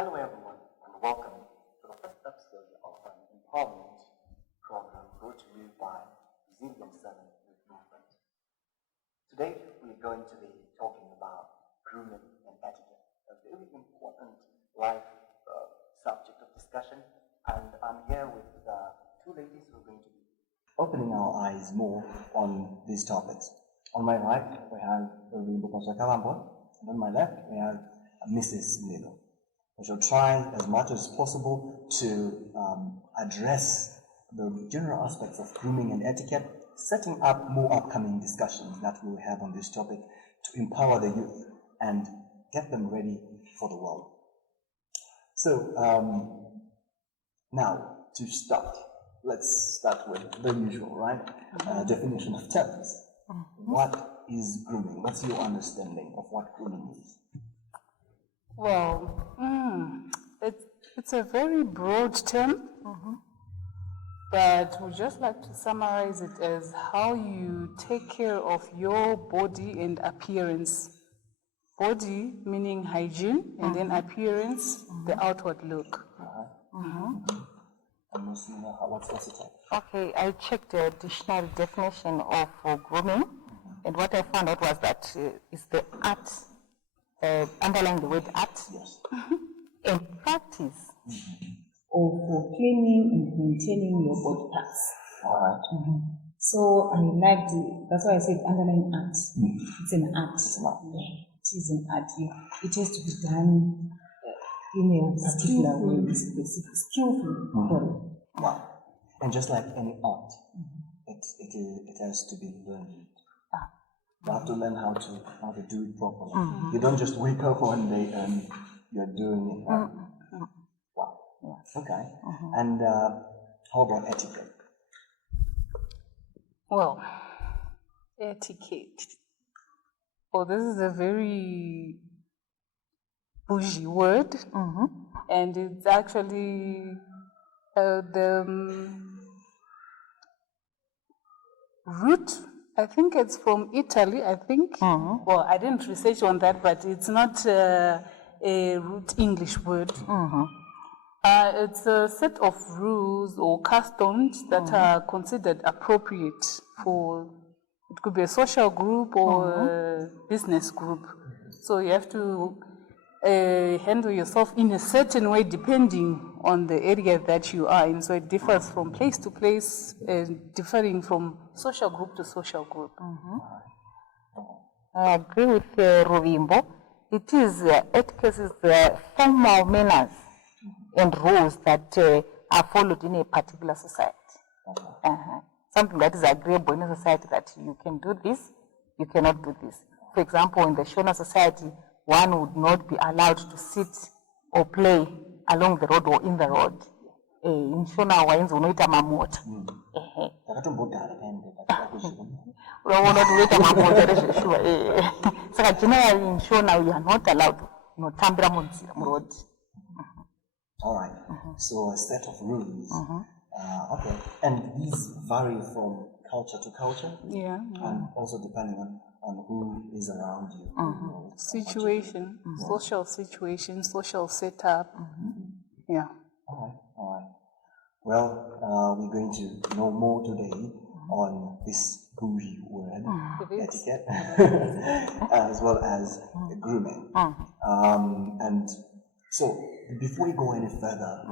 Hello everyone and welcome to the first episode of an empowerment program brought to you by Resilience 7 Youth Movement. Today we are going to be talking about grooming and etiquette, a very important life subject of discussion, and I'm here with two ladies who are going to be opening our eyes more on these topics. On my right we have Kalambo, and on my left we have Mrs. Milo. We shall try as much as possible to address the general aspects of grooming and etiquette, setting up more upcoming discussions that we will have on this topic to empower the youth and get them ready for the world. So now to start, let's start with the usual, right? Definition of terms. What is grooming? What's your understanding of what grooming is? Well, it's a very broad term, but we just like to summarize it as how you take care of your body and appearance. Body meaning hygiene, and then appearance, the outward look. What's the term? Okay, I checked the dictionary definition of grooming, and what I found out was that it's the art, underlying the word art, and practice. Or for cleaning and maintaining your body parts. All right. So I liked it. That's why I said underlying art. It's an art. It is an art. It has to be done in a particular way, specific, skillful. Wow. And just like any art, it has to be learned. You have to learn how to do it properly. You don't just wake up one day and you're doing it right. Wow. Okay. And how about etiquette? Well, etiquette. Well, this is a very bougie word, and it's actually the root. I think it's from Italy, I think. Well, I didn't research on that, but it's not a root English word. It's a set of rules or customs that are considered appropriate for, it could be a social group or a business group. So you have to handle yourself in a certain way depending on the area that you are in. So it differs from place to place, differing from social group to social group. I agree with Rovimbo. It is, etiquette is the formal manners and rules that are followed in a particular society. Something that is agreeable in a society, that you can do this, you cannot do this. For example, in the Shona society, one would not be allowed to sit or play along the road or in the road. In Shona, wayenza unoita mamota. So generally in Shona, you are not allowed to tambira mu road. All right. So a set of rules. Okay. And these vary from culture to culture. Yeah. And also depending on who is around you. Situation, social situation, social setup. Yeah. All right. Well, we're going to know more today on this bougie word, etiquette, as well as grooming. And so, before we go any further,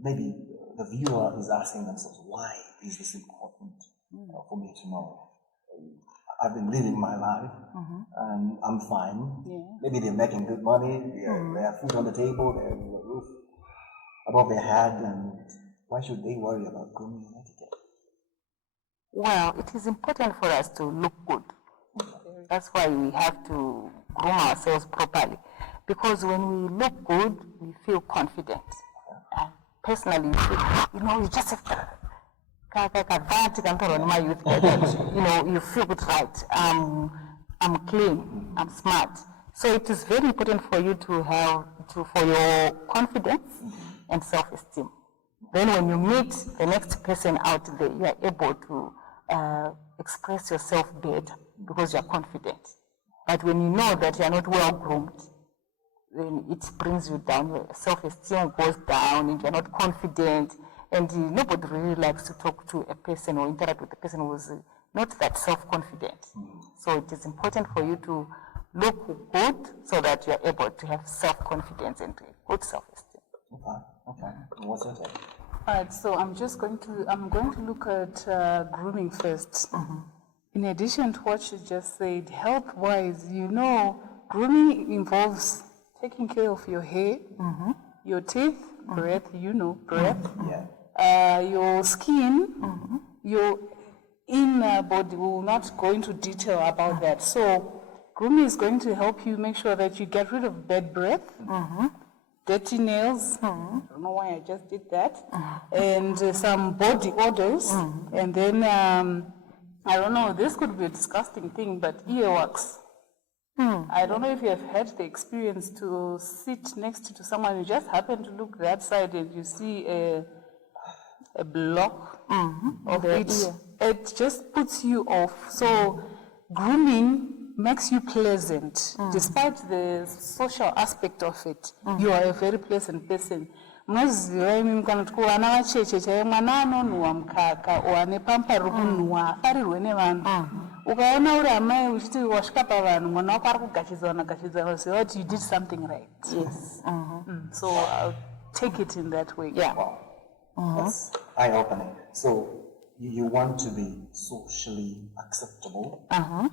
maybe the viewer is asking themselves, why is this important for me to know? I've been living my life and I'm fine. Maybe they're making good money, they have food on the table, they have a roof above their head, and why should they worry about grooming and etiquette? Well, it is important for us to look good. That's why we have to groom ourselves properly. Because when we look good, we feel confident. And personally, you just have to my youth, you feel good, right? I'm clean, I'm smart. So it is very important for you to have for your confidence and self-esteem. Then when you meet the next person out there, you are able to express yourself better because you are confident. But when you know that you are not well groomed, then it brings you down, your self-esteem goes down, and you're not confident, and nobody really likes to talk to a person or interact with a person who's not that self-confident. So it is important for you to look good so that you're able to have self-confidence and good self-esteem. Okay. What's your take? All right, so I'm going to look at grooming first. In addition to what she just said, health-wise, grooming involves taking care of your hair, your teeth, breath, breath, your skin, your inner body. We will not go into detail about that. So grooming is going to help you make sure that you get rid of bad breath, dirty nails, I don't know why I just did that, and some body odors, and then, I don't know, this could be a disgusting thing, but earwax. I don't know if you have had the experience to sit next to someone, you just happen to look that side and you see a block of it. It just puts you off. So grooming makes you pleasant. Despite the social aspect of it, you are a very pleasant person. Unoziva imi kana kuti vana vacheche chaiye mwana anonhuhwa mukaka wane pampa rokunhuhwa afarirwe nevanhu ukaona uri amai uchiti wasvika pavanhu mwana wako ari kugachidzana ziva kuti you did something right. Yes. So I'll take it in that way. Yeah. That's eye-opening. So you want to be socially acceptable and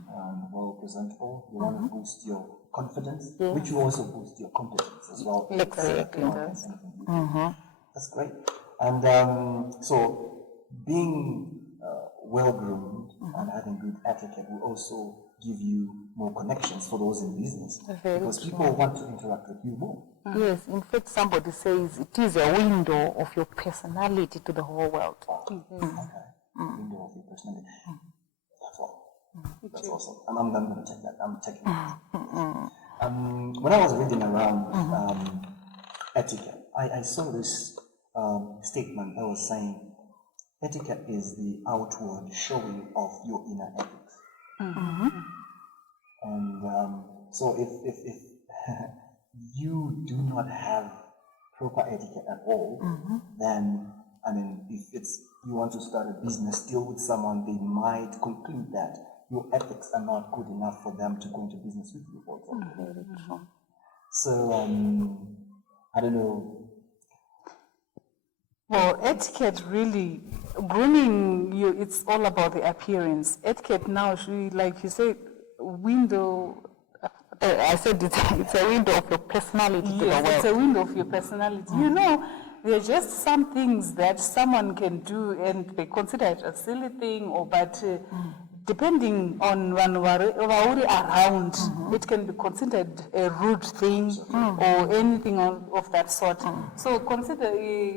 well presentable. You want to boost your confidence, which will also boost your competence as well. Exactly. That's great. And so being well-groomed and having good etiquette will also give you more connections for those in business. Because people want to interact with you more. Yes, in fact, somebody says it is a window of your personality to the whole world. Okay. Window of your personality. That's all. That's awesome. I'm going to take that. I'm taking it. When I was reading around etiquette, I saw this statement that was saying etiquette is the outward showing of your inner ethics. And so if you do not have proper etiquette at all, then I mean, if you want to start a business deal with someone, they might conclude that your ethics are not good enough for them to go into business with you, for example. So I don't know. Well, etiquette really, grooming you, it's all about the appearance. Etiquette now, like you said, window. I said it's a window of your personality to the world. Yes, it's a window of your personality. There are just some things that someone can do and they consider it a silly thing, but depending on when we're around, it can be considered a rude thing or anything of that sort. So consider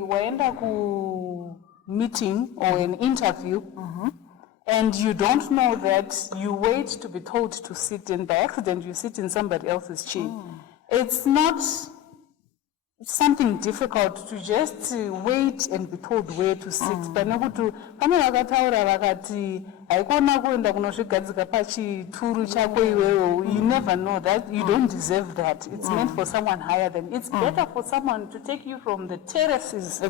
waenda ku meeting or an interview, and you don't know that you wait to be told to sit, and by accident you sit in somebody else's chair. It's not something difficult to just wait and be told where to sit. Pane vakataura vakati haikona kuenda kunosvigadzika pachituru chako iwewo. You never know that. You don't deserve that. It's meant for someone higher than. It's better for someone to take you from the terraces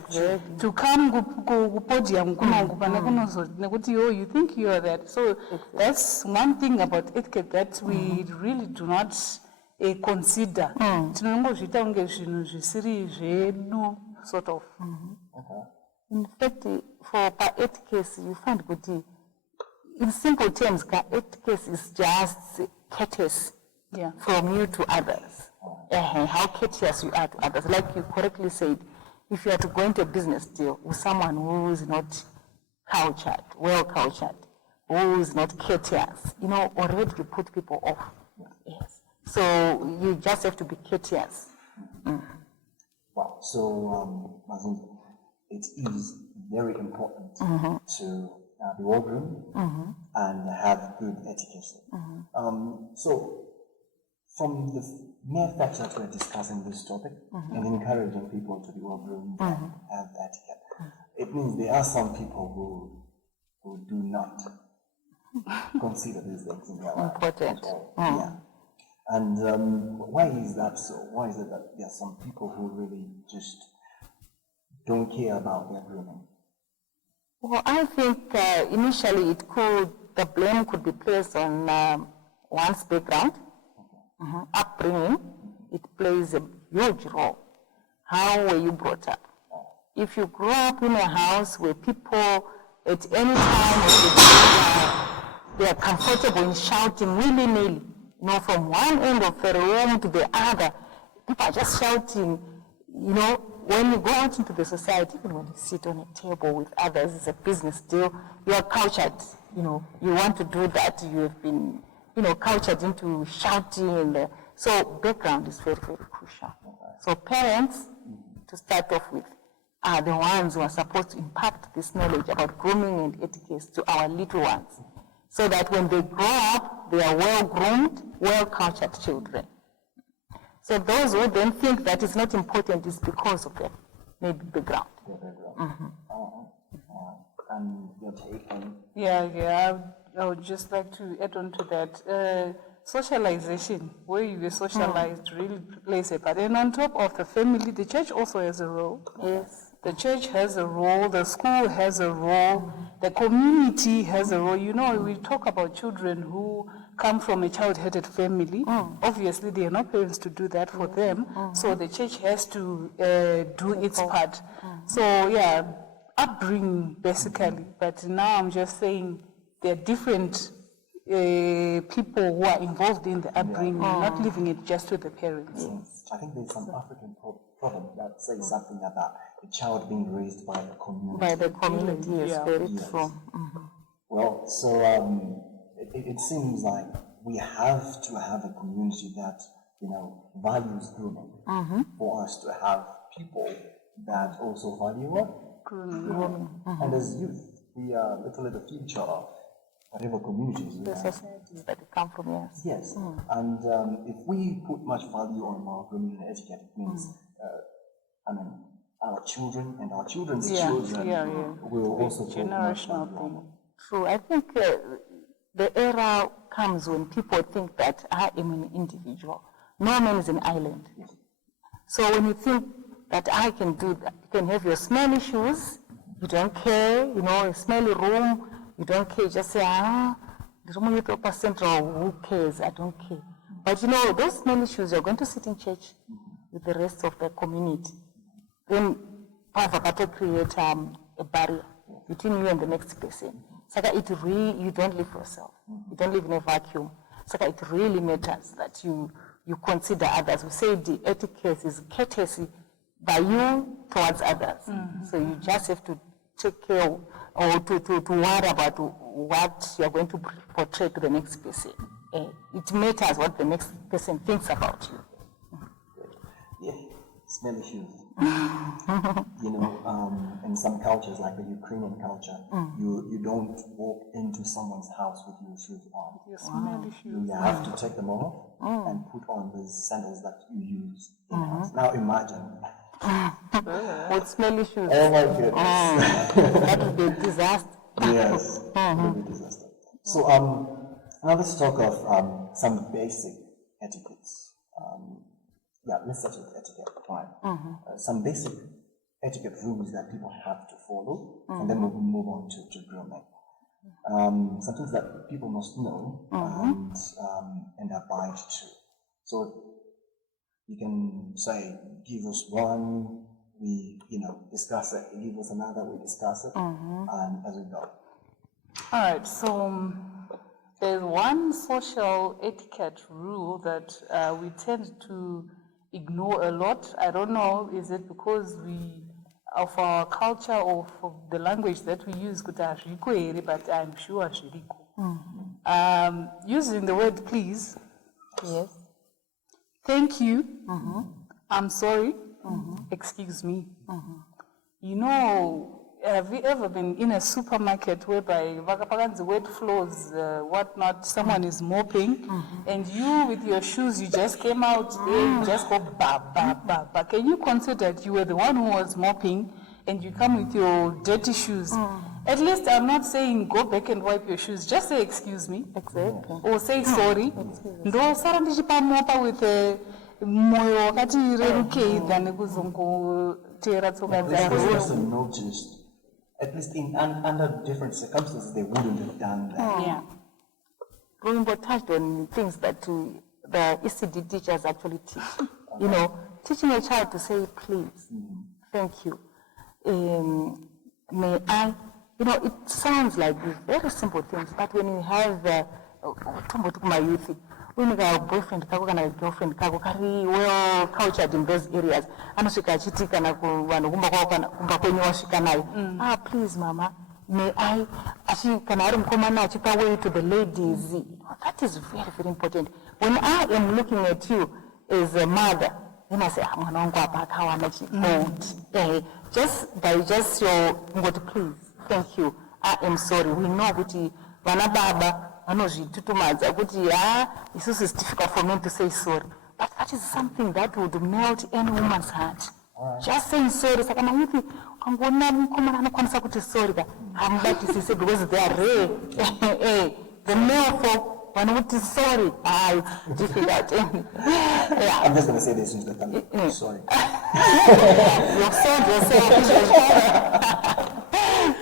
to come kupodium kunangu pane kunozoti nekuti you think you are that. So that's one thing about etiquette that we really do not consider. Tinongozviita kunge zvinhu zvisiri zvedu, sort of. In fact, for etiquette, you find that in simple terms, etiquette is just courteous from you to others. How courteous you are to others. Like you correctly said, if you are to go into a business deal with someone who is not cultured, well cultured, who is not courteous, already you put people off. Yes. So you just have to be courteous. Wow. So, Magadza, it is very important to be well-groomed and have good etiquette. So, from the mere fact that we're discussing this topic and encouraging people to be well-groomed and have etiquette, it means there are some people who do not consider these things in their life. Important. Yeah. And why is that so? Why is it that there are some people who really just don't care about their grooming? Well, I think initially the blame could be placed on one's background, upbringing. It plays a huge role. How were you brought up? If you grew up in a house where people at any time of the day they are comfortable in shouting willy-nilly, from one end of the room to the other, people are just shouting, when you go out into the society, even when you sit on a table with others, it's a business deal, you are cultured, you want to do that, you have been, cultured into shouting, so background is very, very crucial. So parents, to start off with, are the ones who are supposed to impart this knowledge about grooming and etiquette to our little ones, so that when they grow up, they are well-groomed, well-cultured children. So those who then think that is not important is because of their maybe background. And your take on? Yeah, I would just like to add on to that. Socialization, where you were socialized, really plays a part. And on top of the family, the church also has a role. Yes. The church has a role, the school has a role, the community has a role. We talk about children who come from a child-headed family. Obviously, there are no parents to do that for them, so the church has to do its part. So, yeah, upbringing, basically. But now I'm just saying there are different people who are involved in the upbringing, not leaving it just to the parents. I think there's some African proverb that says something about a child being raised by the community. By the community, yes, very true. Well, so it seems like we have to have a community that, values grooming for us to have people that also value what? Grooming. And as youth, we are literally the future of whatever communities we The have. societies that come from, yes. Yes, and if we put much value on our grooming and etiquette, it means, our children and our children's children will also put much value on it. True. I think the era comes when people think that I am an individual. No man is an island. So when you think that I can do that, you can have your smelly shoes, you don't care, a smelly room, you don't care, just say, the room with upper central, who cares, I don't care. But those smelly shoes, you're going to sit in church with the rest of the community. Then Pavapato create a barrier between you and the next person. So that you don't live for yourself. You don't live in a vacuum. So that it really matters that you consider others. We say the etiquette is courtesy by you towards others. So you just have to take care or to worry about what you're going to portray to the next person. It matters what the next person thinks about you. Yeah, smelly shoes. In some cultures, like the Ukrainian culture, you don't walk into someone's house with your shoes on. Your smelly shoes. You have to take them off and put on the sandals that you use in the house. Now imagine. With smelly shoes. Oh my goodness. That would be a disaster. Yes, it will be a disaster. So now let's talk of some basic etiquettes. Let's start with etiquette. Fine. Some basic etiquette rules that people have to follow, and then we'll move on to grooming. Some things that people must know and abide to. So you can say, give us one, we discuss it. Give us another, we discuss it, and as we go. All right. So there's one social etiquette rule that we tend to ignore a lot. I don't know, is it because of our culture or for the language that we use, but I'm sure using the word please. Yes. Thank you. I'm sorry. Excuse me. Have you ever been in a supermarket whereby the wet floors, whatnot, someone is mopping, and you with your shoes, you just came out there, you just go ba, ba, ba, ba. Can you consider that you were the one who was mopping, and you come with your dirty shoes? At least I'm not saying go back and wipe your shoes. Just say excuse me. Exactly. Or say sorry. Ndo sara ndichipamopa with moyo wakati rerukei nekuzongotera tsoka This dzako. person noticed, at least under different circumstances, they wouldn't have done that. Yeah. Rumbo touched on things that the ECD teachers actually teach. You know, teaching a child to say please, thank you, may I, you know, it sounds like these very simple things, but when you have my youth, when you have a boyfriend and a girlfriend, well cultured in those areas, please, mama, may I, way to the ladies. That is very, very important. When I am looking at you as a mother, then I say, I'm going to just by just your, please, thank you, I am sorry. We know kuti vana baba vanozvitutumadza kuti isusu is difficult for men to say sorry, but that is something that would melt any woman's heart. Just saying sorry. Saka mayuthi ukangoona mukomana anokwanisa kuti sorry ka hamubatisise because they are rare. The male folk vanokuti sorry, it's difficult. Yeah. I'm just going to say this into the camera. Sorry. You've sold yourself.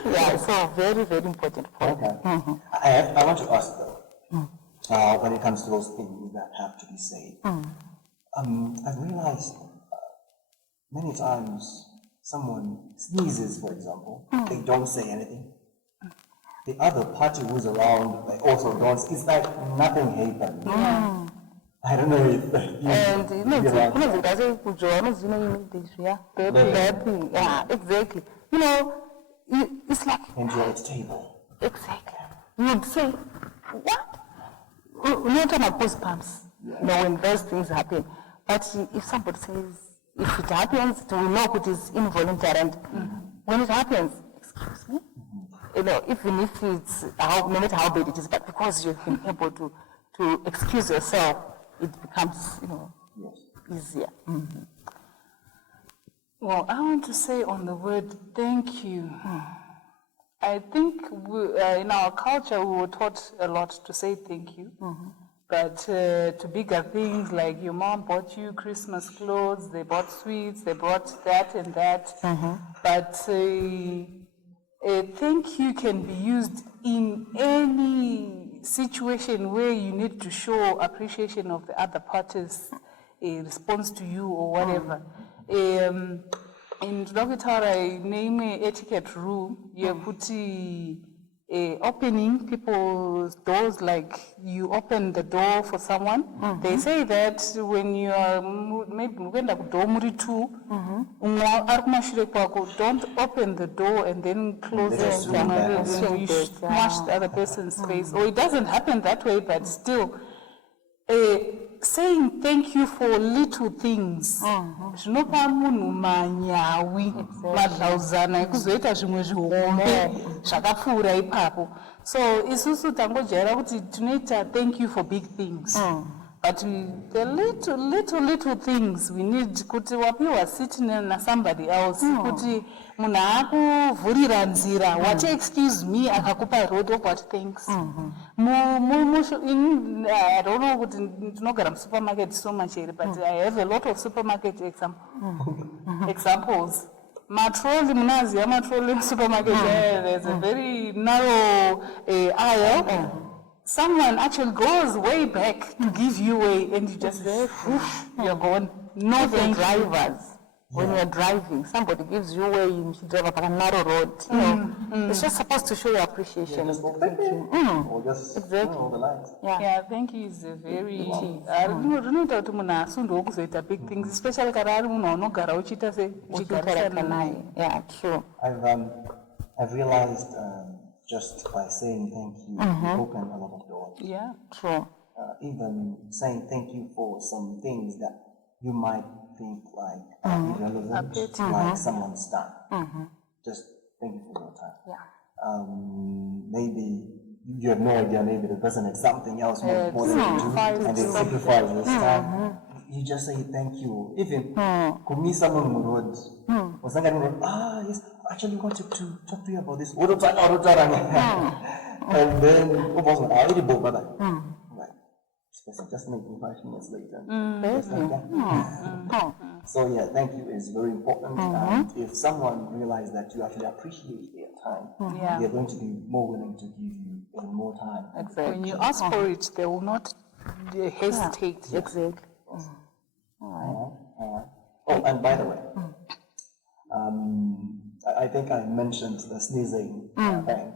Yeah, so very, very important point. Okay. I want to ask though, when it comes to those things that have to be said, I've realized many times someone sneezes, for example, they don't say anything. The other party who's around, they also don't. It's like nothing happened. I don't know if yeah, exactly. You know, it's like. And you're at the table. Exactly. You would say, what? We're not talking about goosebumps, you know, when those things happen. But if somebody says, if it happens, we know it is involuntary. And when it happens, excuse me, you know, even if it's no matter how bad it is, but because you've been able to excuse yourself, it becomes, you know, easier. Well, I want to say on the word thank you. I think in our culture we were taught a lot to say thank you. But to bigger things like your mom bought you Christmas clothes, they bought sweets, they brought that and that. But thank you can be used in any situation where you need to show appreciation of the other party's response to you or whatever. In Dokitara, name etiquette rule, you put opening people's doors, like you open the door for someone. They say that when you are maybe don't open the door and then close it and you smash the other person's face. Or it doesn't happen that way, but still. Saying thank you for little things. Zvinopa munhu manyawi madlauzana ekuzoita zvimwe zvihombe zvakapfuura ipapo. So isusu tangojaira kuti tinoita thank you for big things. But the little things we need kuti wapiwa sitting na somebody else kuti munhu akuvhurira nzira wati excuse me akakupa road of what thanks. I don't know kuti ndinogara musupermarket so much here, but I have a lot of supermarket examples. Matrolli munaziya matrolli supermarket, there's a very narrow aisle. Someone actually goes way back to give you way, and you just you're gone. No thank drivers. When you're driving, somebody gives you way, you should drive up a narrow road. You know, it's just supposed to show your appreciation. Or just exactly. The lights. Yeah, thank you is a very big things, especially yeah, true. I've realized just by saying thank you, you open a lot of doors. Yeah, true. Even saying thank you for some things that you might think like irrelevant, like someone's done. Just thank you for your time. Yeah. Maybe you have no idea, maybe the person had something else more important to do, and they sacrifice this time. You just say thank you. Even could meet someone on the road, or somebody on the road, yes, actually wanted to talk to you about this. And then, like, this person just made me 5 minutes later. Just like that. So yeah, thank you is very important. And if someone realizes that you actually appreciate their time, they're going to be more willing to give you even more time. Exactly. When you ask for it, they will not hesitate. Exactly. Oh, and by the way, I think I mentioned the sneezing thing,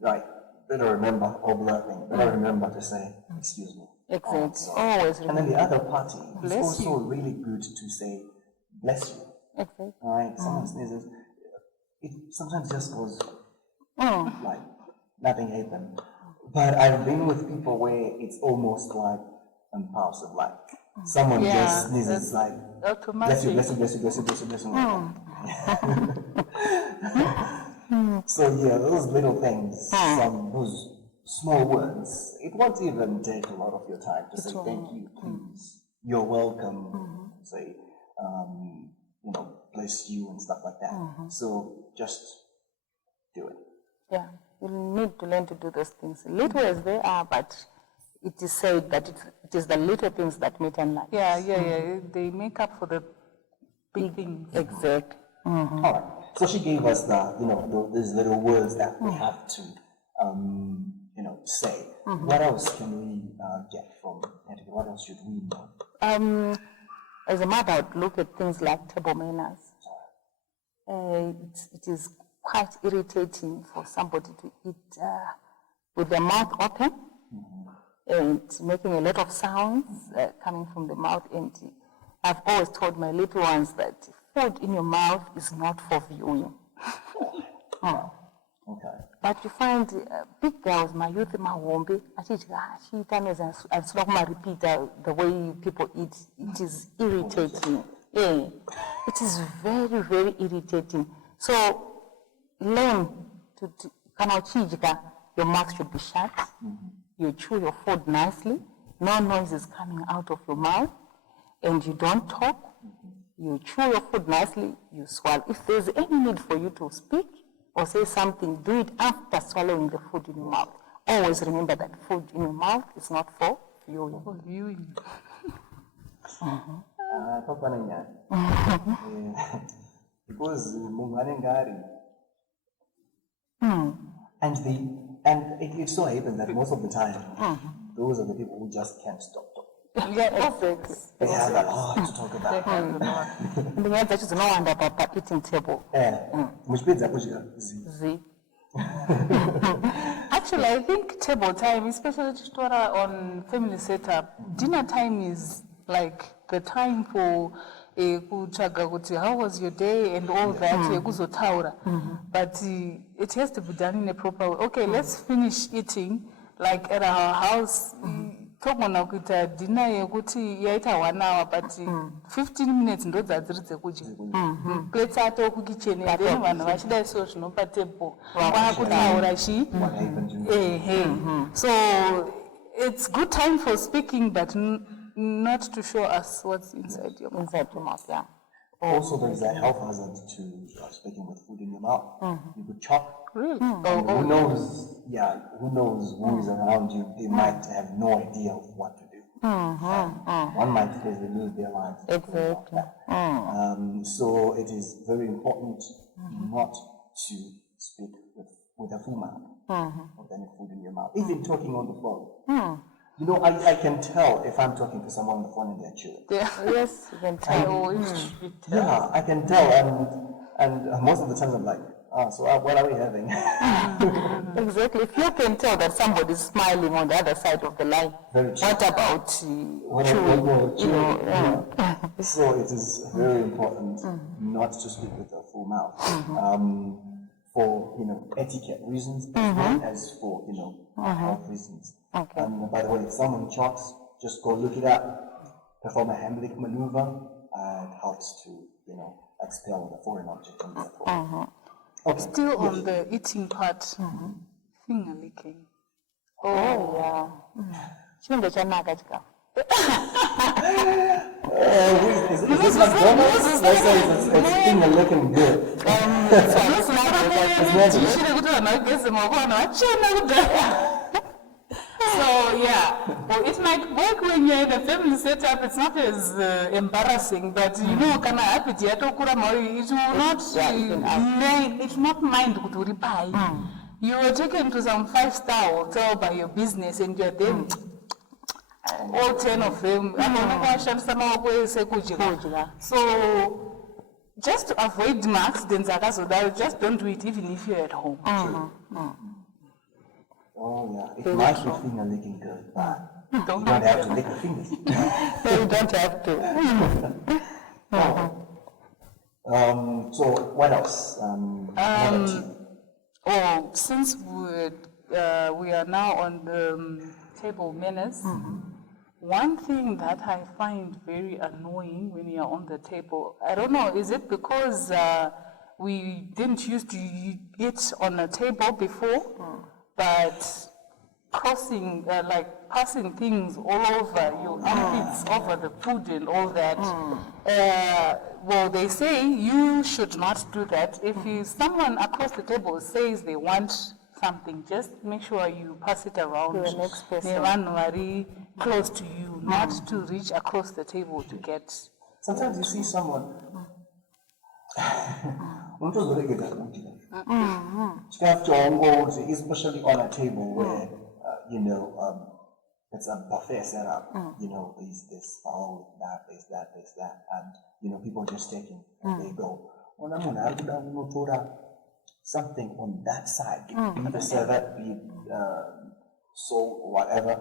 right? Better remember, or blurting, better remember to say, excuse me. Exactly. So, Always and then the other party, it's Bless also you. really good to say, bless you. Exactly. All right, someone sneezes, it sometimes just goes like nothing happened. But I've been with people where it's almost like impulsive, like someone just sneezes, like bless you, bless you, bless you, bless you, bless you, bless you. So yeah, those little things, those small words, it won't even take a lot of your time to say thank you, please, you're welcome, say, bless you and stuff like that. So just do it. Yeah, you need to learn to do those things. Little as they are, but it is said that it is the little things that matter in life. Yeah. They make up for the big things. Exactly. All right. So she gave us these little words that we have to, say. What else can we get from etiquette? What else should we know? As a mother, I would look at things like table manners. It is quite irritating for somebody to eat with their mouth open and making a lot of sounds coming from the mouth. And I've always told my little ones that food in your mouth is not for viewing. Okay. But you find big girls, my youth, my wombe, she times and repeat the way people eat. It is irritating. Yeah. It is very, very irritating. So learn to your mouth should be shut. You chew your food nicely. No noise is coming out of your mouth. And you don't talk. You chew your food nicely. You swallow. If there's any need for you to speak or say something, do it after swallowing the food in your mouth. Always remember that food in your mouth is not for viewing. For viewing. Because and it so happens that most of the time, those are the people who just can't stop talking. Yeah, exactly. They have a lot to talk about. And the that is no wonder about eating table. Which means that Z. Actually, I think table time, especially on family setup, dinner time is like the time for how was your day and all that. But it has to be done in a proper way. Okay, let's finish eating like at our house. Togona kuita dinner yekuti yaita 1 hour, but 15 minutes ndo dzadziri dzekudya. Plates ato kukitchen then vanhu vachida so zvinopa table kwakutaura so it's good time for speaking, but not to show us what's inside your mouth. Yeah. Also, there's a health hazard to speaking with food in your mouth. You could choke. Really? Who knows? Yeah, who knows who is around you? They might have no idea of what to do. One might easily lose their lives. Exactly. So it is very important not to speak with a full mouth, with any food in your mouth. Even talking on the phone. You know, I can tell if I'm talking to someone on the phone and they're chewing. Yes, you can tell. Yeah, I can tell, and most of the times I'm like, so what are we having? Exactly. If you can tell that somebody is smiling on the other side of the line, what about chewing? So it is very important not to speak with a full mouth. For etiquette reasons as well as for health reasons. Okay. And by the way, if someone chokes, just go look it up. Perform a Heimlich maneuver. It helps to expel the foreign object from the throat. Okay. Still on the eating part, finger licking. Oh yeah. Is this McDonald's? Let's say it's finger licking good. It's not So yeah, well, it might work when you're in a family setup. It's not as embarrassing, but you know, kana happy it will not mind to reply. You were taken to some 5-star hotel by your business, and you're there. All 10 of them. So just to avoid accidents, just don't do it even if you're at home. Oh yeah, it might be finger licking good, but you don't have to lick the fingers. No, you don't have to. So what else? Another tip. Oh, since we are now on the table manners, one thing that I find very annoying when you're on the table, I don't know, is it because we didn't used to eat on a table before, but crossing, like passing things all over, your armpits over the food and all that. Well, they say you should not do that. If someone across the table says they want something, just make sure you pass it around to the next person. very close to you, not to reach across the table to get. Sometimes you see someone. Especially on a table where it's a buffet setup. There's this bowl, there's that, and people just taking and they go. Something on that side, either servette, be salt or whatever.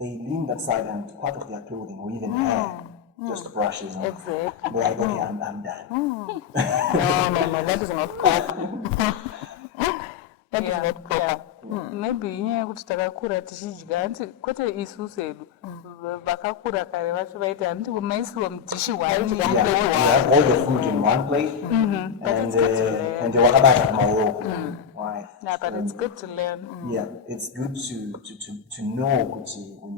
They lean that side and part of their clothing or even hair just brushes on. Exactly. They're like, okay, I'm done. No, that is not proper. That is not proper. Maybe kuti takakura tichidya anti kwete isu sedu vakakura kare vacho vaiti handiti kumaisirwa mudhishi You have all your food in one plate, and you wakabata maoko. Yeah, but it's good to learn. Yeah, it's good to know when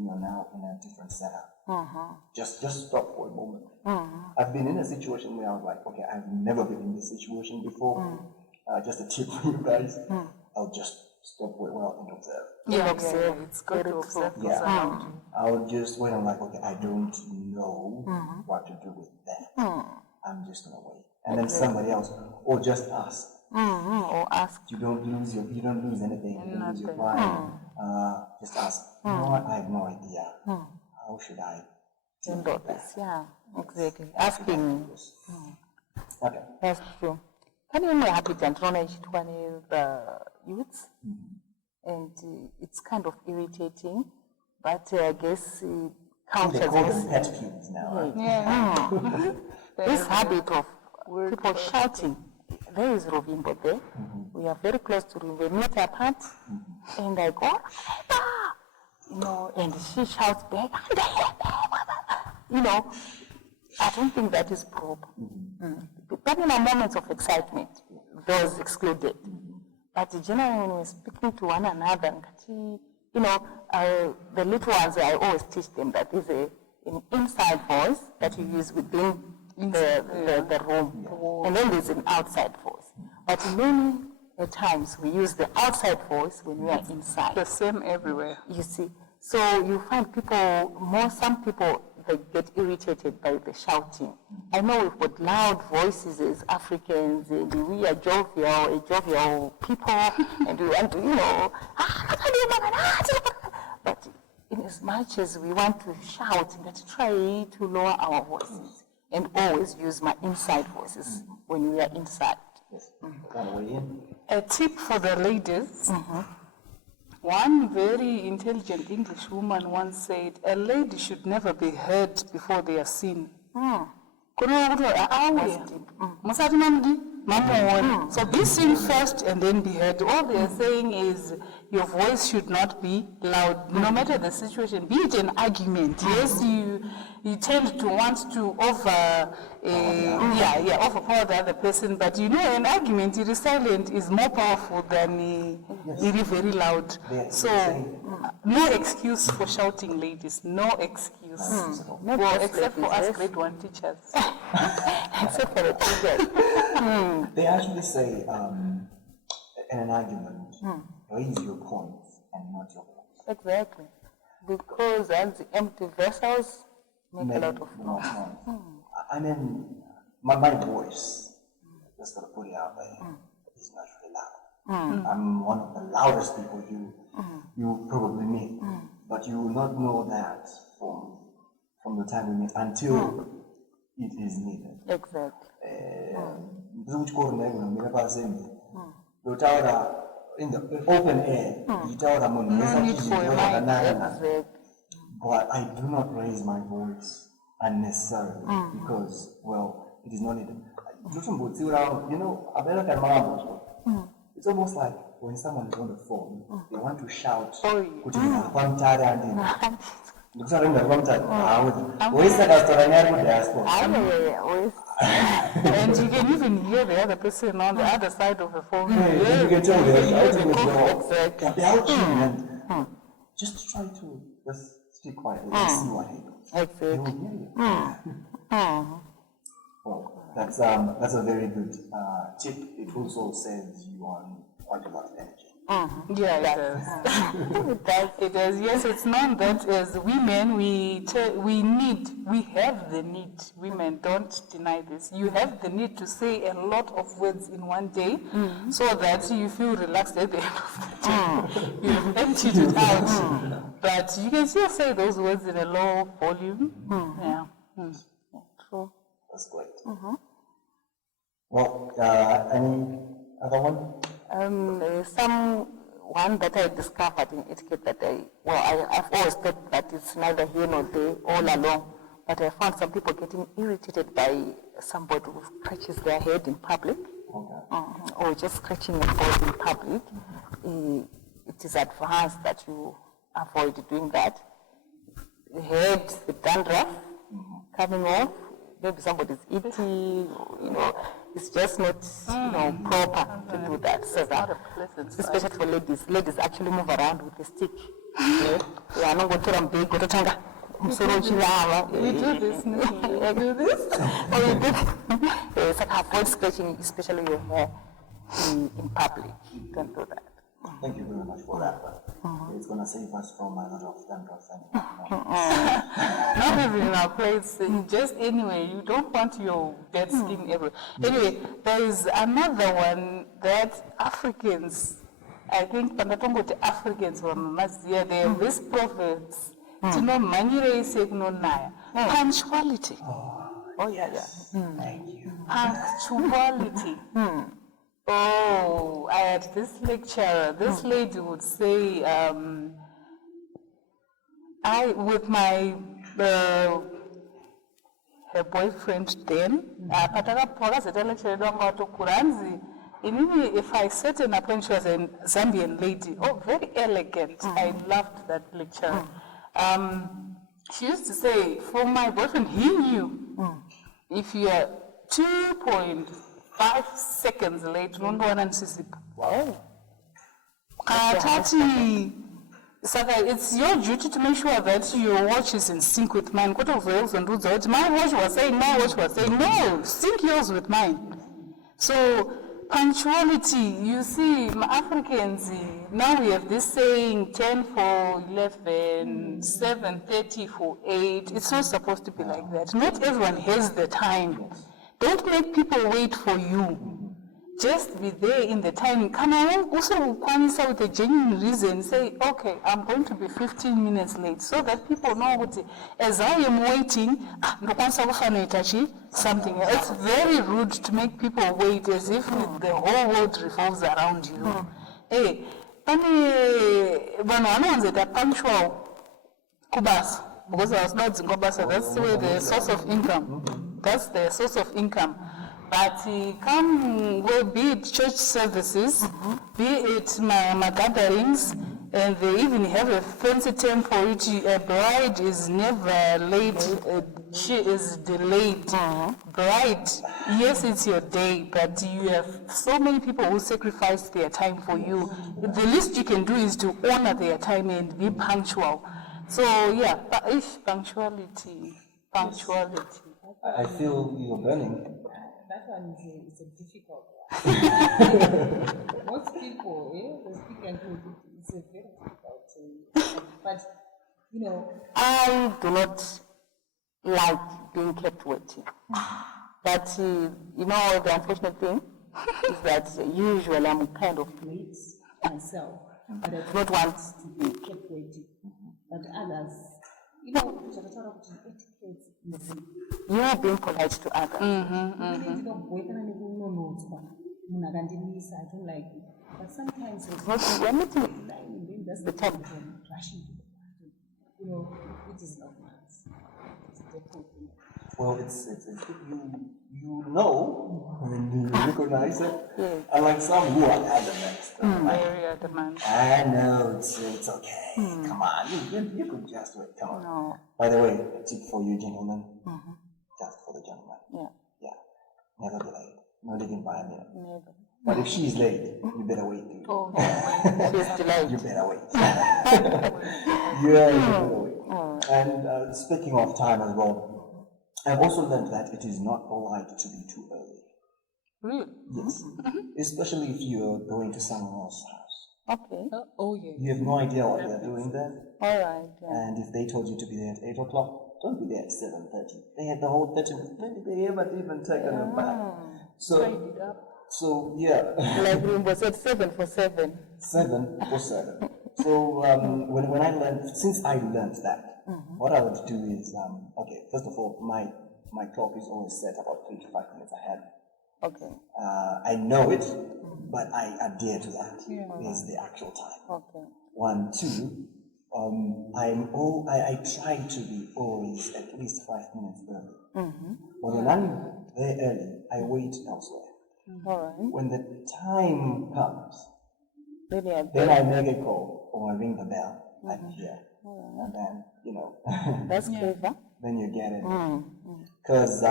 you're now in a different setup. Just stop for a moment. I've been in a situation where I was like, okay, I've never been in this situation before. Just a tip for you guys. I'll just stop for a while and observe. Yeah, it's good to observe. Yeah, I would just wait. I'm like, okay, I don't know what to do with that. I'm just gonna wait, and then somebody else, or just ask. Or ask. You don't lose anything. You don't lose your pride. Just ask. You know what? I have no idea. How should I handle this? Yeah, exactly. Asking. Okay. That's true. Can you happy to the youths? And it's kind of irritating, but I guess they call them pet peeves now, right? Yeah. This habit of people shouting. There is Rovimbo there. We are very close to Rovimbo. We meet apart, and I go, and she shouts back, I don't think that is proper. But in moments of excitement, those excluded. But generally, when we're speaking to one another, the little ones, I always teach them that there's an inside voice that you use within the room, and then there's an outside voice. But many times we use the outside voice when we are inside. The same everywhere. You see, so you find some people, they get irritated by the shouting. I know we've got loud voices as Africans, and we are jovial people, and we want to, but in as much as we want to shout, let's try to lower our voices and always use my inside voices when we are inside. Yes. A tip for the ladies. One very intelligent English woman once said, a lady should never be heard before they are seen. So be seen first and then be heard. All they are saying is, your voice should not be loud, no matter the situation, be it an argument. Yes, you tend to want to overpower the other person, but you know, an argument, it is silent, is more powerful than it is very loud. No excuse for shouting, ladies, no excuse. Well, except for us grade 1 teachers. Except for the teachers. They actually say, in an argument, raise your points and not your points. Exactly. Because as the empty vessels make a lot of noise. I mean, my voice, just to put it out there, is not really loud. I'm one of the loudest people you probably meet, but you will not know that from the time we meet until it is needed. Exactly. In the open air, but I do not raise my voice unnecessarily because, well, it is not needed. You know, it's almost like when someone is on the phone, they want to shout, and you can even hear the other person on the other side of the phone. You can tell they're shouting. Just try to just speak quietly and see what happens. They will hear you. Well, that's a very good tip. It also saves you on quite a lot of energy. Yeah, it does. It does. Yes, it's known that as women, we have the need. Women, don't deny this. You have the need to say a lot of words in one day, so that you feel relaxed at the end of the day. You've emptied it out, but you can still say those words in a low volume. Yeah. True. That's great. Well, any other one? One that I discovered in etiquette that I've always thought that it's neither here nor there all along, but I found some people getting irritated by somebody who scratches their head in public, or just scratching a body in public. It is advised that you avoid doing that. The head, the dandruff coming off, maybe somebody's eating, you know, it's just not, proper to do that. So that, especially for ladies. Ladies actually move around with a stick. We do this. We do this. Oh, you do? It's like avoid scratching, especially your hair in public. Don't do that. Thank you very much for that. It's going to save us from a lot of dandruff. Not even in our plates, just anyway. You don't want your dead skin everywhere. Anyway, there is another one that Africans, I think, Africans from Magadza, they have this proverbs. Punctuality. Oh, yeah. Thank you. Punctuality. Oh, I had this lecturer. This lady would say, with my her boyfriend then, if I sat in a plane, she was a Zambian lady. Oh, very elegant. I loved that lecturer. She used to say, for my boyfriend, he knew if you are 2.5 seconds late, don't go on and see. Wow. It's your duty to make sure that your watch is in sync with mine. My watch was saying, no, sync yours with mine. So, punctuality, you see, Africans, now we have this saying 10 for 11, 7:30 for 8. It's not supposed to be like that. Not everyone has the time. Don't make people wait for you. Just be there in the time. Come on, also with a genuine reason. Say, okay, I'm going to be 15 minutes late, so that people know what. As I am waiting, something. It's very rude to make people wait as if the whole world revolves around you. Hey, punctual kubas because I was not in Kobasa. That's where the source of income. That's the source of income. But come, well, be it church services, be it my gatherings, and they even have a fancy term for it. A bride is never late, she is delayed. Bride, yes, it's your day, but you have so many people who sacrifice their time for you. The least you can do is to honor their time and be punctual. So yeah, punctuality. I feel you're burning. That one is a difficult one. Most people, they speak and it's a very difficult thing. But, you know, I do not like being kept waiting. But, you know, the unfortunate thing is that usually I'm kind of late myself, but I do not want to be kept waiting. But others, you know, etiquette is you being polite to others. I don't like it. But sometimes it's Not we're meeting then that's the time. rushing to the bathroom. You know, it is not nice. It's definitely not. Well, it's you know, I mean, you recognize it. Unlike some who are adamant. Like, Very adamant. I know it's okay. Come on, you could just wait. Come on. No. By the way, a tip for you gentlemen, just for the gentlemen. Yeah. Never be late. Not even by a minute. Never. But if she's late, you better wait. Too. Oh, She's delayed. You better wait. Yeah, you better wait. And speaking of time as well, I've also learned that it is not polite to be too early. really? Yes. Especially if you're going to someone else's house. Okay. Oh, yeah. You have no idea what they're doing there. All right. Yeah. And if they told you to be there at 8 o'clock, don't be there at 7:30. They had the whole 30 minutes. Maybe they haven't even taken a bath. So yeah. Like Rimbo said, 7 for 7. 7 for 7. So when I learned, since I learned that, what I would do is, okay, first of all, my clock is always set about 3 to 5 minutes ahead. Okay. I know it, but I adhere to that. Is the actual time. Okay. 1, 2. I try to be always at least 5 minutes early. But when I'm there early, I wait elsewhere. All right. When the time comes, Really, then I make a call or I ring the bell. I'm here. And then, you know, that's clever. then you get it. Because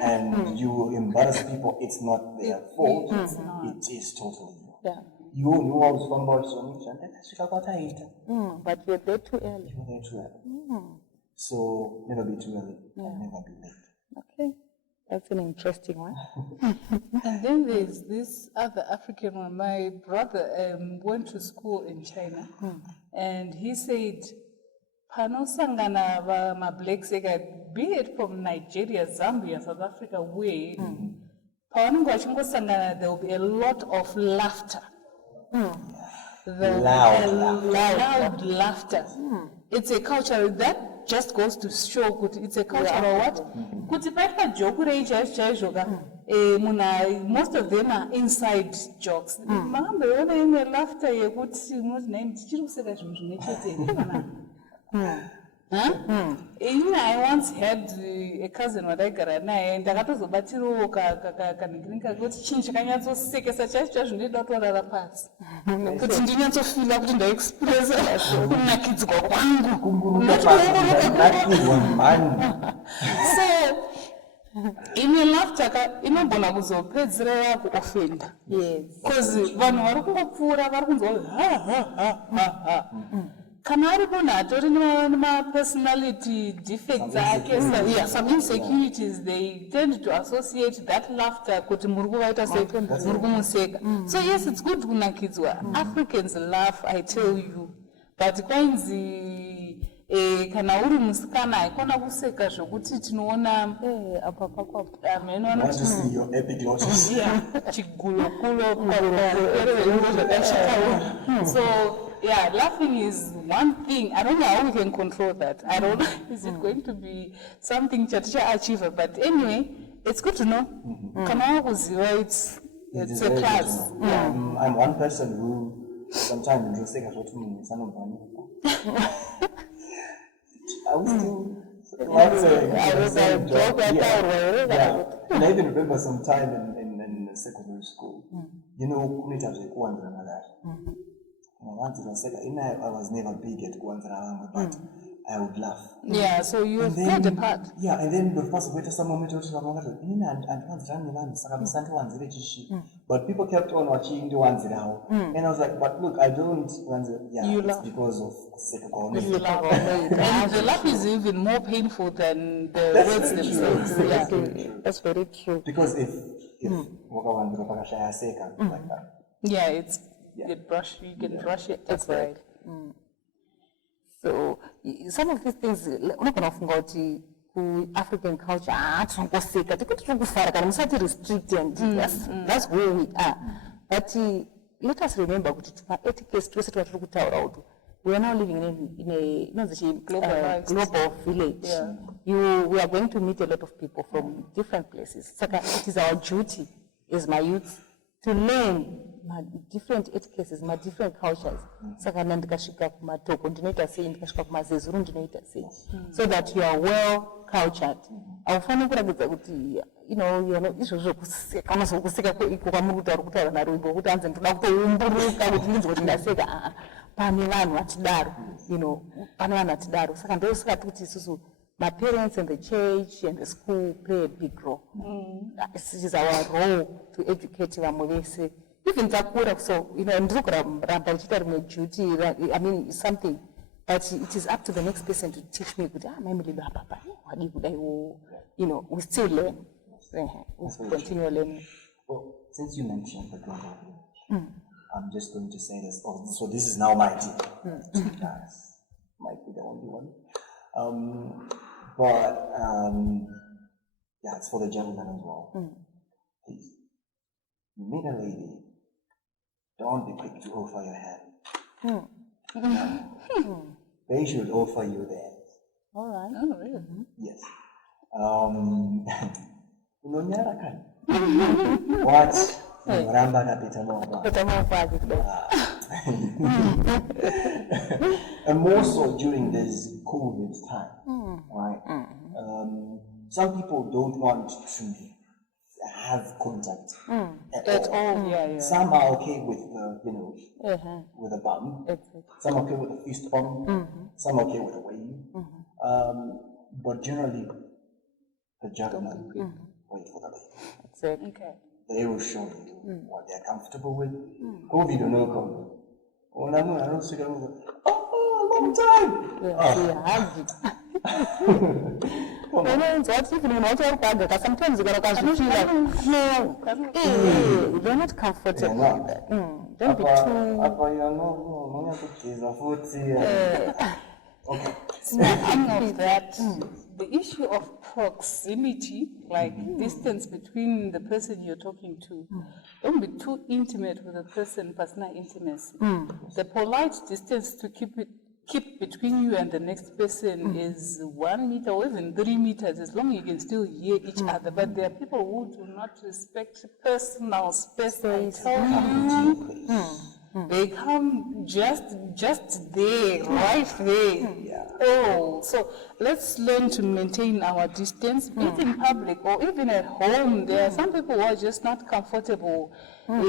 and you embarrass people, it's not their fault. It is totally you. Yeah. You always from boys But you're there too early. You're there too early. So never be too early and never be late. Okay. That's an interesting one. And then there's this other African one. My brother went to school in China, and he said, "Panosangana ma blacks, be it from Nigeria, Zambia, South Africa, way, there will be a lot of laughter. Loud laughter. It's a culture that just goes to show it's a culture or what? Most of them are inside jokes. I once had a cousin wadaigara naye ndakatozobatirawo kanhingirika kuti chinhu chakanyatsosekesa chaicho zvinoda kutorara pasi kuti ndinyatsofila kuti ndaexpressa kunakidzwa kwangu so imwe laughter inogona kuzopedzera yakuofenda because vanhu vari kungopfuura vari kunzwa kana ari munhu atori nemapersonality defects ake some insecurities, they tend to associate that laughter kuti muri kuvaita muri kumuseka. So yes, it's good kunakidzwa. Africans laugh, I tell you, but kwanzi kana uri musikana haikona kuseka zvokuti tinoona apa pakwapo chigulokulo zvakashikawo. So yeah, laughing is one thing. I don't know how we can control that. I don't know. Is it going to be something Chatisha achieve? But anyway, it's good to know. It's a class. I'm one person who sometimes will say, I will still That's a joke at yeah. And I even remember some time in secondary school, you know, once I was never big at Guantanamo, but I would laugh. Yeah, so you have played a part. Yeah, and then the first way to some moment, but people kept on watching the ones now. And I was like, but look, I don't want it's because of You laugh. And the laugh is even more painful than the words themselves. Exactly. That's very true. Because if like that. Yeah, it's you can brush it. That's right. So some of these things, African culture, yes, that's who we are. But let us remember etiquette, we are now living in a global village. Yeah. We are going to meet a lot of people from different places. So it is our duty as my youth to learn my different etiquettes, my different cultures. So that you are well cultured. You know, you're not my parents and the church and the school play a big role. It is our role to educate them. Even so, you know, I mean, it's something, but it is up to the next person to teach me. You know, we still learn. We continue learning. Well, since you mentioned the global village, I'm just going to say this. Oh, so this is now my team. Two guys might be the only one. Yeah, it's for the gentleman as well. Please, you meet a lady, don't be quick to offer your hand. They should offer you theirs. All right. Oh, really? Yes. What? And more so during this COVID time, right? Some people don't want to have contact at all. Yeah. Some are okay with the, you know, with a bum. Some are okay with a fist bump. Some are okay with a wave. But generally, the gentleman wait for the lady. Okay. They will show you what they're comfortable with. COVID or no COVID. Oh, I don't see them. Oh, long time. Sometimes they're not comfortable. Don't be too. Okay. Speaking of that, the issue of proximity, like distance between the person you're talking to, don't be too intimate with the person, personal intimacy. The polite distance to keep between you and the next person is 1 meter or even 3 meters, as long as you can still hear each other. But there are people who do not respect personal space. They come just there, right there. Oh, so let's learn to maintain our distance, be it in public or even at home. There are some people who are just not comfortable. And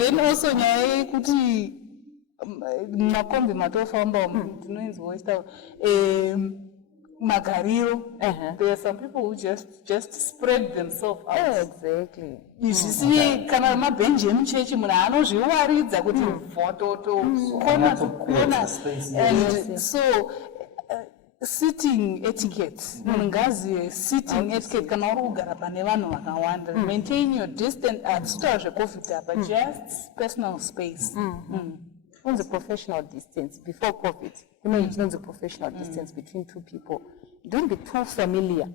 then also makombi matofamba ndinoinzwa magariro. There are some people who just spread themselves out. Exactly. Izvisi kana mabhenji emuchechi munhu anozviwaridza kuti vhototo kona to kona. And so sitting etiquette, munhu ngazive sitting etiquette kana uri kugara pane vanhu vakawanda. Maintain your distance, hatitaura zvecovid apa, just personal space. On the professional distance, before COVID, you know, it's not the professional distance between two people. Don't be too familiar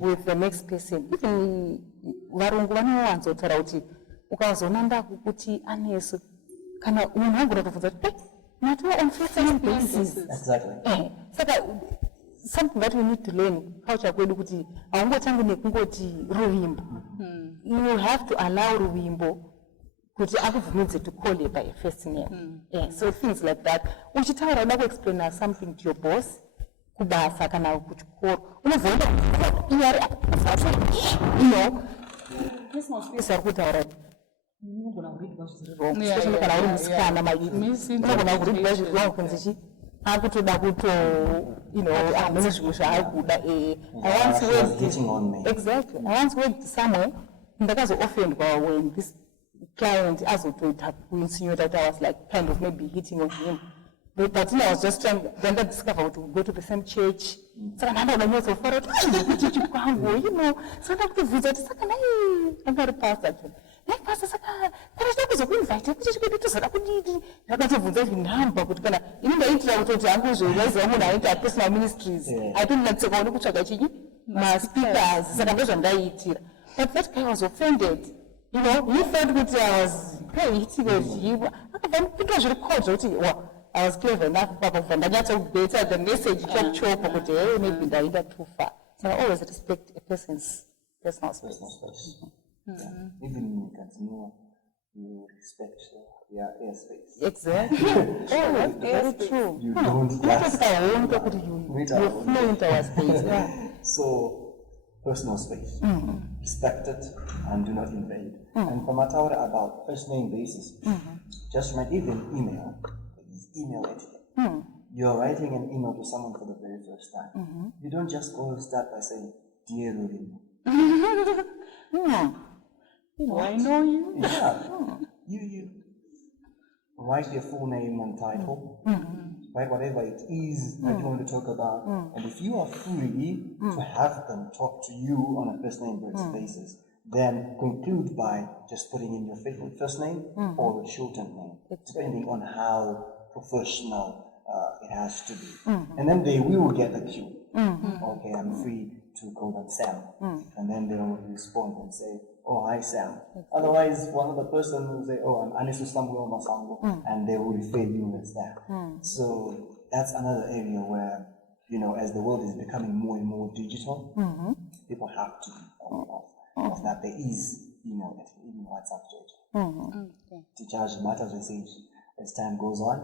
with the next person. Even varungu vanowanzotaura kuti ukazonanda kuti anesu kana munhu agona kubvunza kuti natova on first basis. Exactly. Something that we need to learn culture kwedu kuti haungotangi nekungoti ruvimbo. you have to allow Ruwimbo to call you by a first name. Yeah, so things like that. Uchitaura unoku explain something to your boss, kubasa kana kuchikoro. You know, personal space are good already. Especially kana uri musikana mayizi. Unogona kuri bhazi wrong kunzichi. Akutoda kuto, you know, amene zvinhu zvaakuda. I once went exactly. I once went somewhere. Ndakazo-offendwa when this client azotoita kuinsinuate that I was like kind of maybe hitting on him. But I was just trying, then I discovered to go to the same church. So I had a so far out, you know, so I to visit, I'm not a pastor. Like pastor, there is no way to invite you to set up a need. I got to visit in Hamburg, but in the intro to Jango's personal ministries. I didn't let the one who my speakers, said I was on that. But that guy was offended. You know, he felt that I was I was clever enough, and I got to better the message kept chopping, but maybe I got too far. So I always respect a person's personal space. Even in Tanzania, you respect their airspace. Exactly. Oh, very true. You don't just you flow into our space. So, personal space, respect it, and do not invade. And for Mataura about first name basis, just remember, even email etiquette. You're writing an email to someone for the very first time. You don't just go start by saying, "Dear Rurin." Do I know you? Yeah. You write your full name and title. Write whatever it is that you want to talk about. And if you are free to have them talk to you on a first name basis, then conclude by just putting in your favorite first name or a shortened name, depending on how professional it has to be. And then they will get the cue. Okay, I'm free to call them Sam. And then they'll respond and say, "Oh, hi, Sam." Otherwise, one other person will say, "Oh, I'm Anisu Samuel Masango," and they will refer you as that. So that's another area where, you know, as the world is becoming more and more digital, people have to be aware of that. There is, you know, even WhatsApp chat. Teachers matters as time goes on.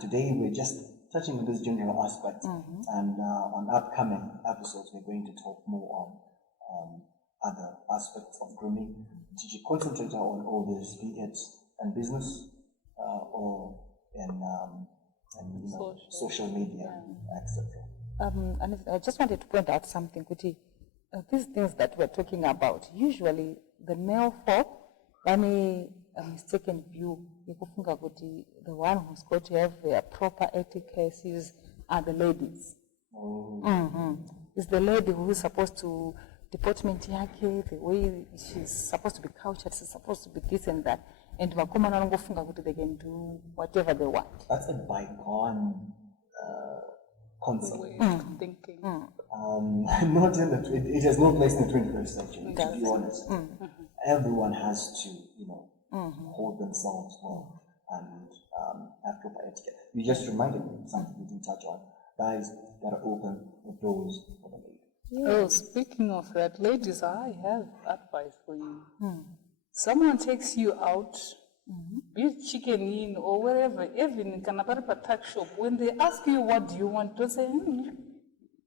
Today we're just touching on this general aspect, and on upcoming episodes we're going to talk more on other aspects of grooming. Did you concentrate on all this, be it in business or in you know, social media, etc.? And I just wanted to point out something, Kuti. These things that we're talking about, usually the male folk, any mistaken view, the one who's got to have their proper etiquette are the ladies. It's the lady who is supposed to deportment yake, the way she's supposed to be cultured, she's supposed to be this and that. And they can do whatever they want. That's a bygone concept. Way of thinking. Not in it has no place in the 21st century, to be honest. Everyone has to, you know, hold themselves well and have proper etiquette. You just reminded me of something we didn't touch on. Guys gotta open the doors for the lady. Oh, speaking of that, ladies, I have advice for you. Someone takes you out, be it Chicken Inn or wherever, even in Kanaparapa tuck shop, when they ask you what do you want, don't say,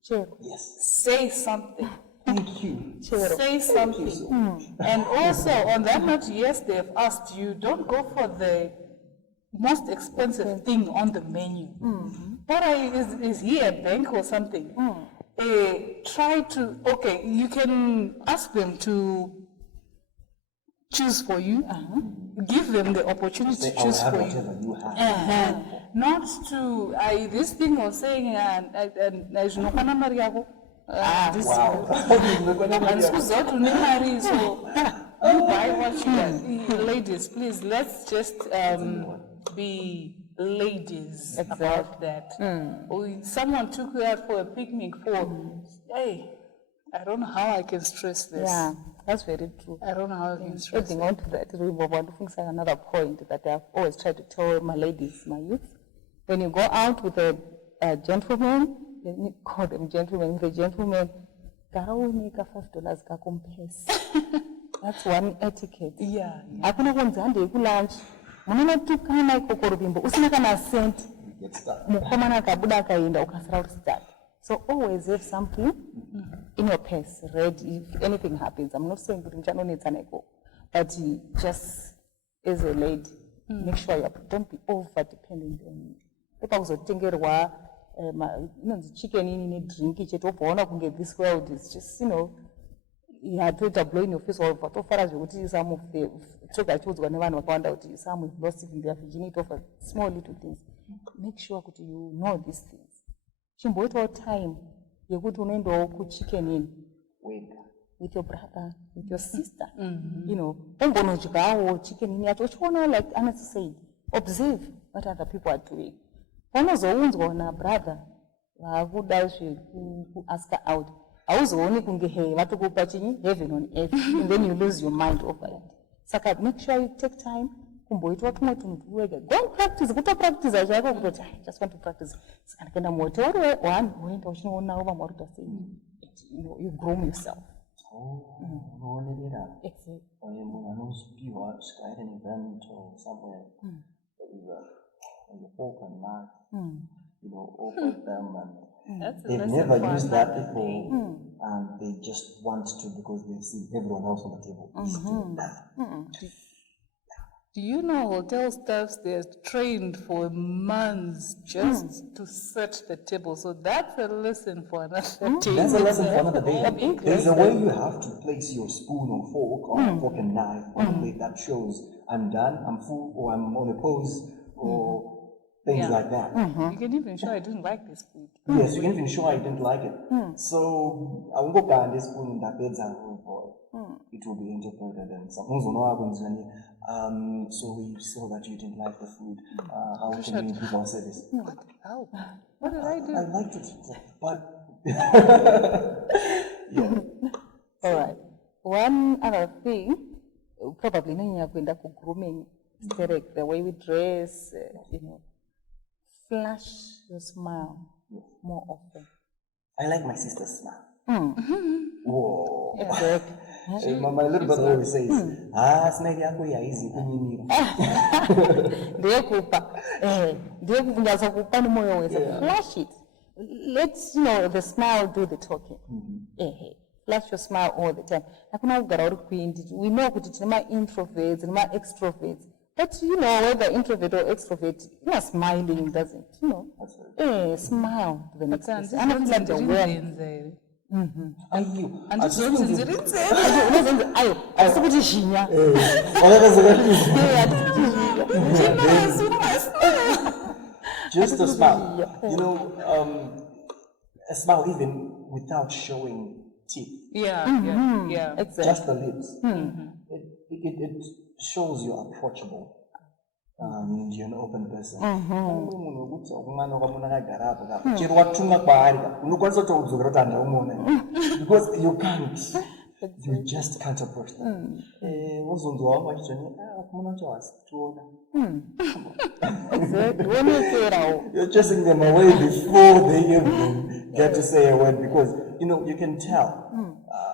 Sure. Yes. say something. Thank you. Say something. And also, on that note, yes, they've asked you, don't go for the most expensive thing on the menu. Is here a bank or something? Try to, okay, you can ask them to choose for you. Give them the opportunity to choose for you. Not to, this thing was saying, ladies, please, let's just be ladies about that. Someone took you out for a picnic hey, I don't know how I can stress this. Yeah, that's very true. I don't know how I can stress Adding on to that, another point that I've always tried to tell my ladies, my youth, when you go out with a gentleman, let me call them gentlemen, with a gentleman, $5 kakumpesa. That's one etiquette. Yeah. Hakuna kunzi handei kulunch. Munonotukana ikoko ruvimbo usina kana cent. Get stuck. Mukomana akabuda akaenda ukasara uri stuck. So always have something in your purse ready if anything happens. I'm not saying kuti muchanonetsana ikoko, but just as a lady, make sure don't be over dependent on pakuzotengerwa inonzi chicken ini nedrink chete wobva kunge this world is just, yatoita blow in your face wabva tofara zvekuti some of the toga chiudzwa nevanhu vakawanda kuti some have lost even their virginity over small little things. Make sure kuti you know these things. Chimboitawo time yekuti unoendawo kuchicken in with your brother, with your sister, umbonodyawo chicken in yacho uchionawo, like Anna said, observe what other people are doing. Panozounzwa nabrother vakuda zvekuaska out, hauzooni kunge hey vatokupa chinyi heaven on earth and then you lose your mind over it. Saka make sure you take time kumboitwa tumwe tunhu wega. Go and practice, kutopractice chako kutoti I just want to practice. Saka ndikaenda muhoteri one woenda uchinoonawo vamwe vari kutasei, you groom yourself. Unoonelera. Exactly. Munhu anozvipiwa kusvika at an event or somewhere, and the folk and not, offer them, and they've never used that before, and they just want to because they've seen everyone else on the table is doing that. Do you know hotel staffs, they're trained for months just to set the table? So that's a lesson for another day. That's a lesson for another day. There's a way you have to place your spoon or fork or fork and knife on the plate that shows I'm done, I'm full, or I'm on a pose, or things like that. You can even show I didn't like this food. Yes, you can even show I didn't like it. So I won't go down this spoon in that beds and for it will be interpreted and some so we saw that you didn't like the food. How can we improve our service? How? What did I do? I liked it, but All right. One other thing, probably kuenda ku grooming, correct, the way we dress, flash your smile more often. I like my sister's smile. Whoa. Exactly. My little brother always says, smile yako ya easy kunyinira. Ndiye kunyaza kupa moyo wese. Flash it. Let's, the smile do the talking. Flash your smile all the time. Hakuna kugara uri kuindi. We know kuti tine introverts and extroverts. But whether introvert or extrovert, you are smiling, doesn't it? Smile to the next person. I'm not like the way. Just a smile. A smile even without showing teeth. Yeah. Exactly. Just the lips. It shows you're approachable. You're an open person. Because you can't. You just can't approach them. You're chasing them away before they even get to say a word because you can tell.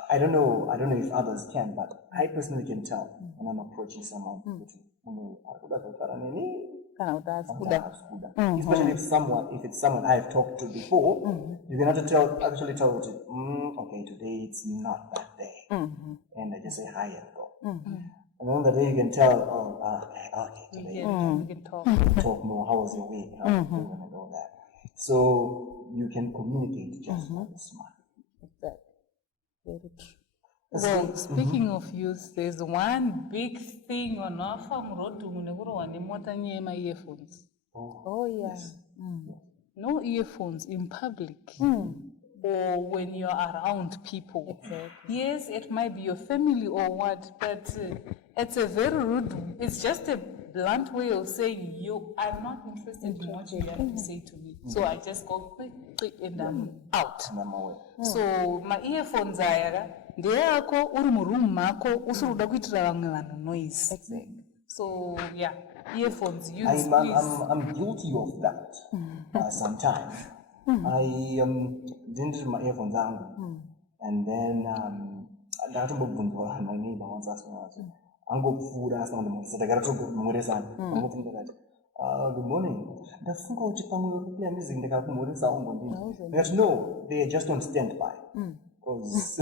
I don't know if others can, but I personally can tell when I'm approaching someone. Especially if it's someone I've talked to before, you can actually tell okay, today it's not that day. And I just say hi and go. And on the day you can tell, okay, today we can talk more. How was your week? How are you doing and all that. So you can communicate just by the smile. Exactly. Very true. Well, speaking of youth, there's one big thing on our farm road to my earphones. Oh, yeah. Yes. No earphones in public or when you're around people. Exactly. Yes, it might be your family or what, but it's a very rude, it's just a blunt way of saying, I'm not interested in what you have to say to me. So I just go quick, and I'm out. So my earphones are ndeyako uri muroom mako usiri kuda kuitira vamwe vanhu noise. Exactly. So yeah, earphones use I'm guilty of that sometimes. I didn't do my earphones on, and then ndakatombobvunzwa my neighbor once asked me, angopfuura asina kundimhoresa, takatombomhoresana, angopfuura akati, good morning. Ndafunga kuti pamwe urikuya music ndakakumhoresa umbondini. Ndikati no, they just don't stand by. Because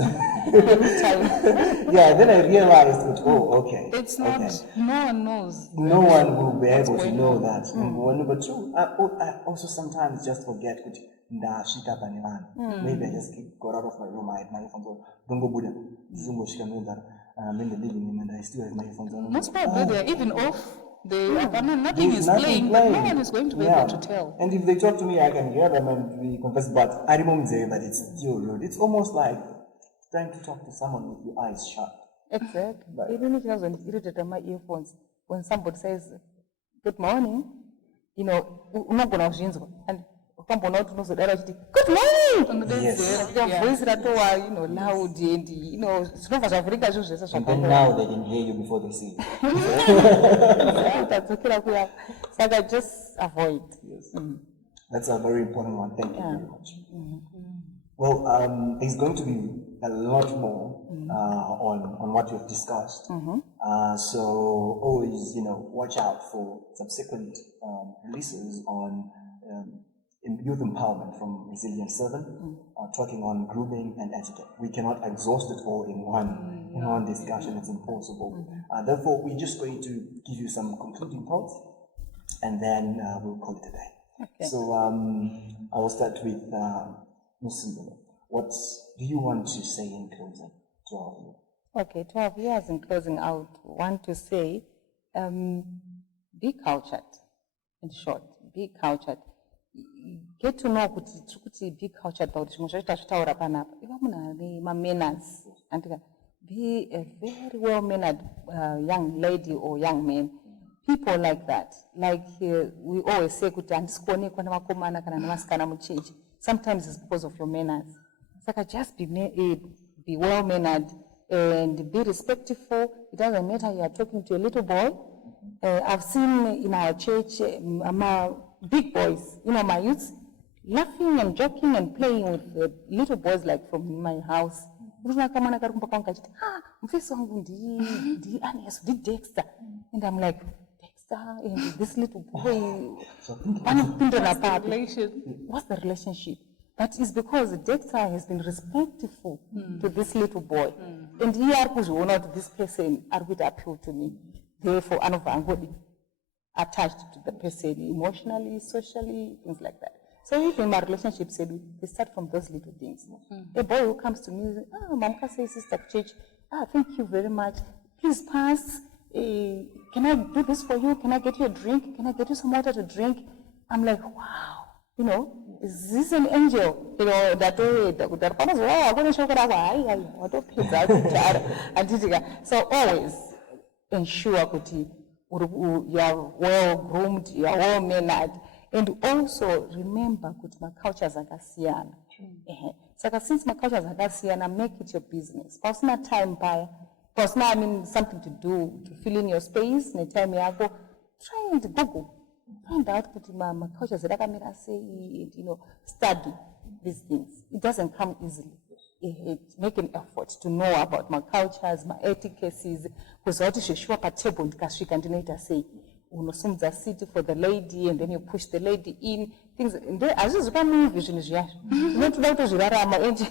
yeah, then I realized that, oh, okay. It's not, no one knows. No one will be able to know that. Number two, I also sometimes just forget that maybe I just got out of my room, I had my earphones on. Don't go Buddha. I'm in the living room and I still have my earphones on. Most probably they're even off. Nothing is playing, but no one is going to be able to tell. And if they talk to me, I can hear them and we confess, but I remember saying that it's still rude. It's almost like trying to talk to someone with your eyes shut. Exactly. Even if it doesn't irritate my earphones, when somebody says, good morning, you know, I'm not going to and good morning! Yes. Your voice that you know, loud and you know, and then now they can hear you before they see you. That's okay. So I just avoid. Yes. That's a very important one. Thank you very much. Well, there's going to be a lot more on what we've discussed. So always, you know, watch out for subsequent releases on youth empowerment from Resilient 7, talking on grooming and etiquette. We cannot exhaust it all in one discussion. It's impossible. Therefore, we're just going to give you some concluding thoughts, and then we'll call it a day. Okay. So I will start with Ms. Simbolo. What do you want to say in closing to all of you? Okay, to our viewers in closing, I would want to say, be cultured. In short, be cultured. Get to know kuti be cultured about manners. Be a very well-mannered young lady or young man. People like that. Like we always say, sometimes it's because of your manners. So just be well-mannered and be respectful. It doesn't matter you are talking to a little boy. I've seen in our church big boys, you know, my youth, laughing and joking and playing with little boys like from my house. And I'm like, Dexter and this little boy, what's the relationship? But it's because Dexter has been respectful to this little boy. And he not this person would appeal to me. Therefore, attached to the person emotionally, socially, things like that. So if in my relationship, they start from those little things. A boy who comes to me, Mamka says, Sister Church, thank you very much. Please pass. Can I do this for you? Can I get you a drink? Can I get you some water to drink? I'm like, wow, you know, is this an angel? You know, that so always ensure that you are well groomed, you are well mannered, and also remember that my cultures are Gasiana. So since my cultures are Gasiana, make it your business. Personal time by personal, I mean something to do to fill in your space. And time you go, try and Google, find out what my cultures are. I say, you know, study these things. It doesn't come easily. Make an effort to know about my cultures, my etiquettes, because what is show up at table and say, unosumza seat for the lady, and then you push the lady in. Things and there as is one vision is not about to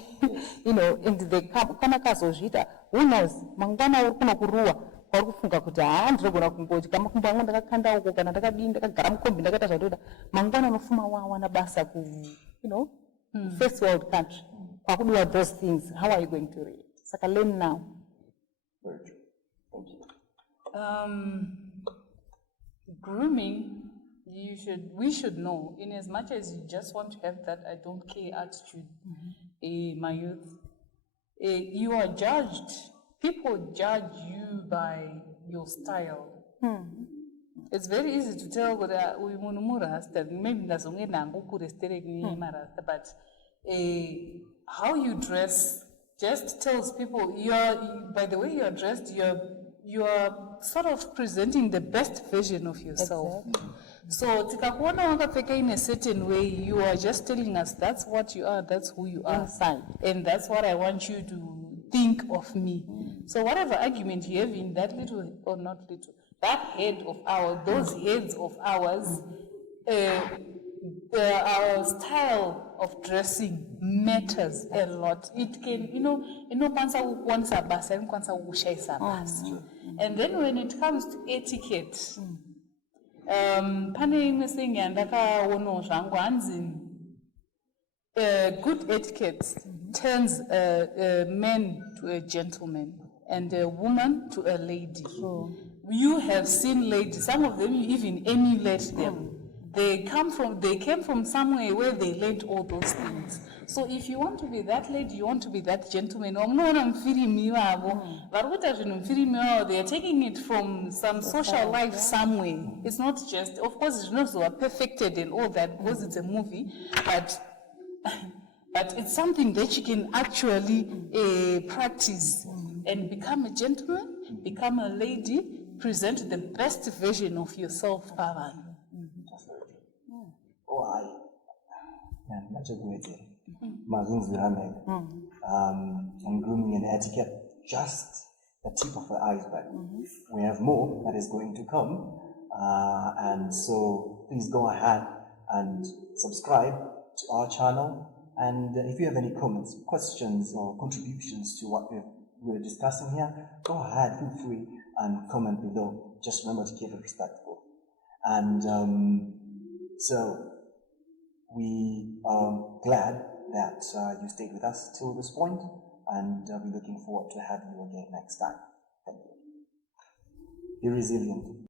you know, and they come Kanakazojita, who knows, Mangana Kurua, or Kufunga Kuta, and Dragona Kumboji, Kamakamba, Kanda, Kanaka, Garam Kombinaka, Mangana no Fumawa, Wanabasa, you know, first world country. How do you those things? How are you going to read? So learn now. Very true. Thank you. Grooming, we should know, in as much as you just want to have that I don't care attitude, my youth, you are judged. People judge you by your style. It's very easy to tell that we maybe that's only but how you dress just tells people by the way you are dressed, you are sort of presenting the best version of yourself. Exactly. So tikakuona in a certain way, you are just telling us that's what you are, that's who you are. Inside. And that's what I want you to think of me. So whatever argument you have in that little, or not little, that head of ours, those heads of ours, our style of dressing matters a lot. It can, and then when it comes to etiquette, good etiquette turns a man to a gentleman and a woman to a lady. You have seen ladies, some of them you even emulate them. They came from somewhere where they learned all those things. So if you want to be that lady, you want to be that gentleman, they are taking it from some social life somewhere. It's not just, of course, it's not so perfected and all that because it's a movie, but it's something that you can actually practice and become a gentleman, become a lady, present the best version of yourself. On grooming and etiquette, just the tip of the iceberg. We have more that is going to come, and so please go ahead and subscribe to our channel. And if you have any comments, questions, or contributions to what we're discussing here, go ahead, feel free and comment below. Just remember to keep it respectful. And so we are glad that you stayed with us till this point, and we're looking forward to having you again next time. Thank you. Be resilient.